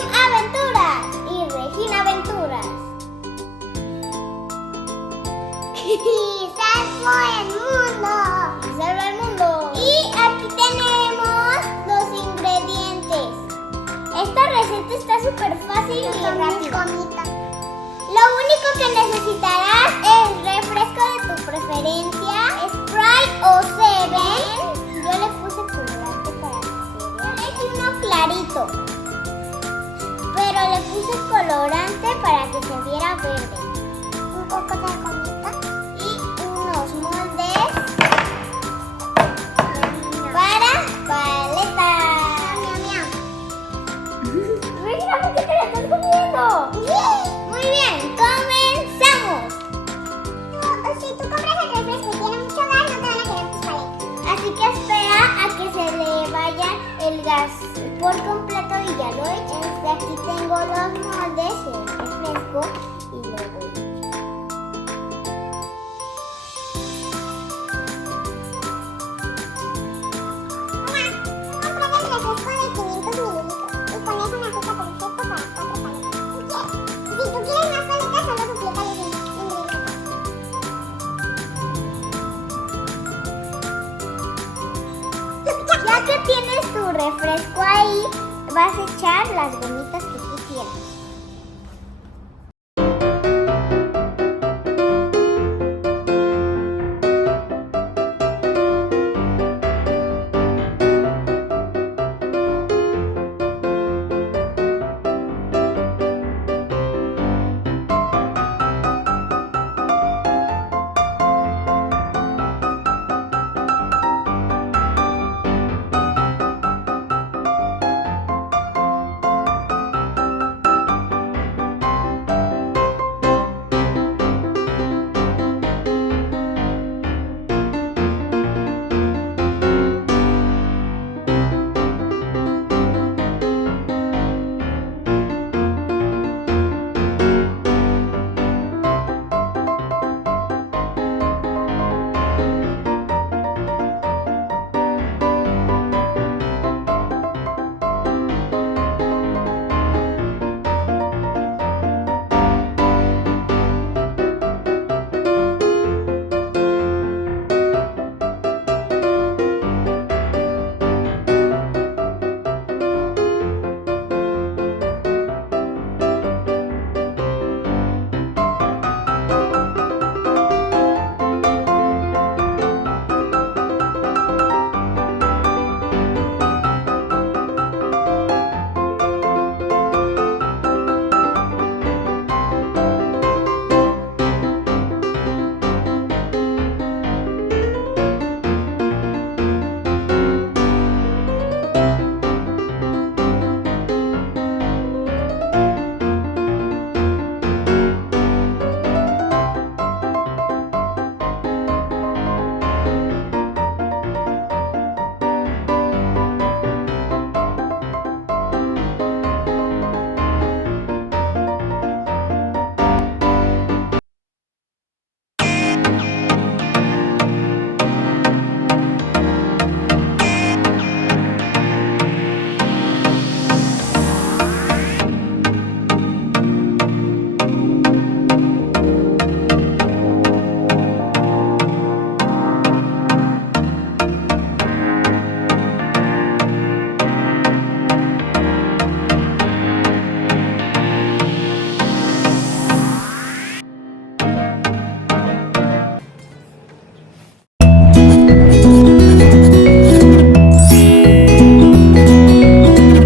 Team Aventuras y Regina Aventuras. Y salvo el mundo. Salva el mundo. Y aquí tenemos los ingredientes. Esta receta está súper fácil y rápida. Lo único que necesitarás es refresco de tu preferencia, Sprite o Seven. Yo le puse colorante para que se vea. Le di uno clarito, pero le puse colorante para que se viera verde. Un poco de gomita y unos moldes para paletas. Regina, ¿por qué te la estás comiendo? Muy bien, comenzamos. Si tú compras el refresco y tiene mucho gas, no te van a quedar tus paletas. Así que espera a que se le vaya el gas por completo y ya lo he hecho. Desde aquí tengo los moldes, el refresco y lo voy a echar. Compré el refresco de 500 mililitros y con eso me ajusta perfecto para 4 paletas. Si tú quieres más paletas, solo duplica los ingredientes. Ya que tienes tu refresco ahí, vas a echar las gomitas que tú quieras.